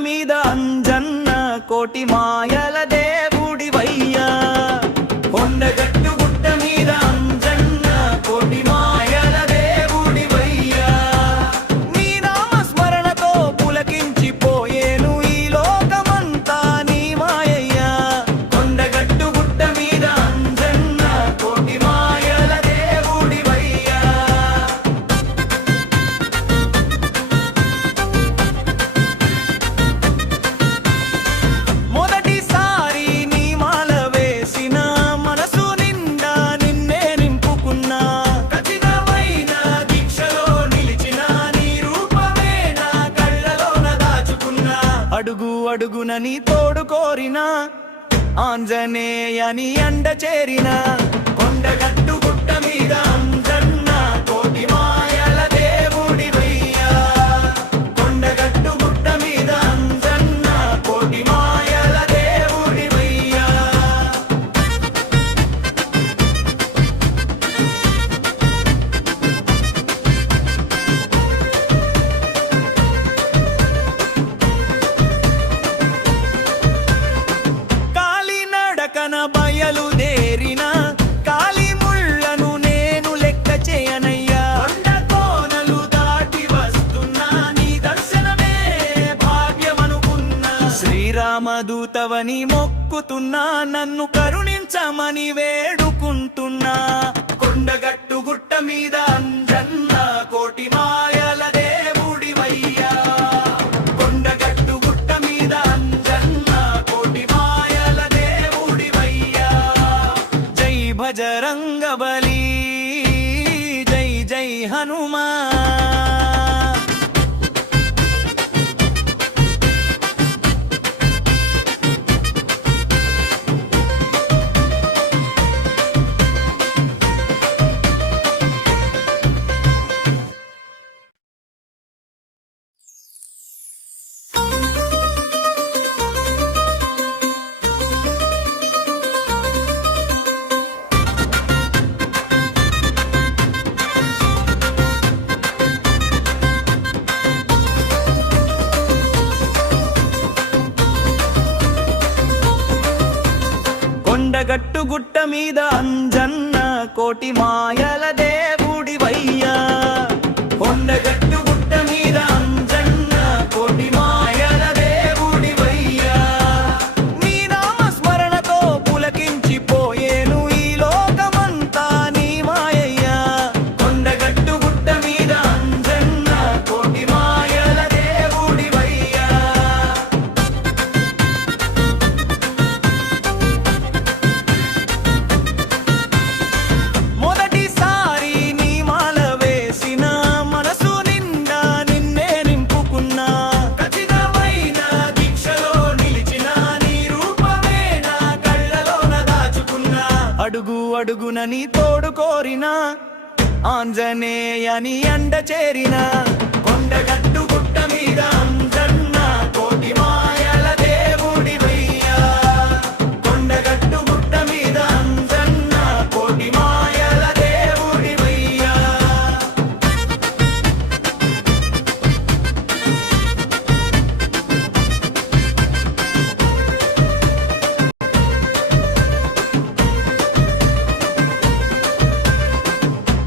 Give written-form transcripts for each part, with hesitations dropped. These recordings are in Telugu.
మీద అంజన్న కోటి మాయల దేవుడివయ్యా కొండగట్టు గుట్ట మీద అంజన్న కోటి మాయల దేవుడివయ్యా నీ నామ స్మరణతో పులకించిపోయేను ఈ లోకమంతా నీ మాయయ్యా కొండగట్టు గుట్ట మీద అంజన్న కోటి మాయల దేవుడివయ్యా మొదటిసారి నీ మాల వేసిన మనసు నిండా నిన్నే నింపుకున్నా ఖచ్చితమైన దీక్షలో నిలిచిన నీ రూపమే నా కళ్ళలోన దాచుకున్నా అడుగు అడుగున నీ తోడు కోరినా ఆంజనేయని అండ చేరిన కొండగట్టు గుట్ట మీద అంజన్న కోటి మాయల దేవుడివయ్యా కొండగట్టు గుట్ట మీద అంజన్న కోటి మాయల దేవుడివయ్యా కాలినడకన బయలుదేరిన కాలి ముళ్ళను నేను లెక్క చేయనయ్యా కొండ కోనలు దాటి వస్తున్నా నీ దర్శనమే భాగ్యమనుకున్నా శ్రీరామదూతవని మొక్కుతున్నా నన్ను కరుణించమని వేడుకుంటున్నా కొండగట్టు గుట్ట మీద అంజన్న కోటి మాయల దేవుడివయ్యా కొండగట్టు గుట్ట మీద అంజన్న కోటి మాయల దేవుడివయ్యా జై భజరంగ బలి జై జై హనుమా కొండగట్టు గుట్ట మీద అంజన్న కోటి మాయల దేవుడివయ్యా కొండగట్టు గుట్ట మీద అంజన్న కోటి మాయల దేవుడివయ్యా నీ నామ స్మరణతో పులకించిపోయేను ఈ లోకమంతా నీ మాయయ్యా కొండగట్టు గుట్ట మీద అంజన్న కోటి మాయల దేవుడివయ్యా మొదటిసారి నీ మాల వేసిన మనసు నిండా నిన్నే నింపుకున్నా ఖచ్చితమైన దీక్షలో నిలిచిన నీ రూపమే నా కళ్ళలోన దాచుకున్నా అడుగు అడుగున నీ తోడు కోరినా ఆంజనేయని అండ చేరిన కొండగట్టు గుట్ట మీద అంజన్న కోటి మాయల దేవుడివయ్యా కొండగట్టు గుట్ట మీద అంజన్న కోటి మాయల దేవుడివయ్యా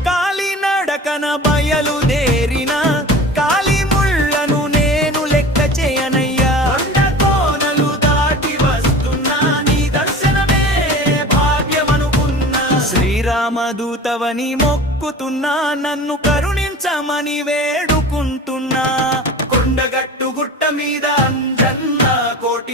కాలినడకన బయలుదేరిన కాలి ముళ్ళను నేను లెక్క చేయనయ్యా కొండ కోనలు దాటి వస్తున్నా నీ దర్శనమే భాగ్యమనుకున్నా శ్రీరామదూతవని మొక్కుతున్నా నన్ను కరుణించమని వేడుకుంటున్నా కొండగట్టు గుట్ట మీద అంజన్న కోటి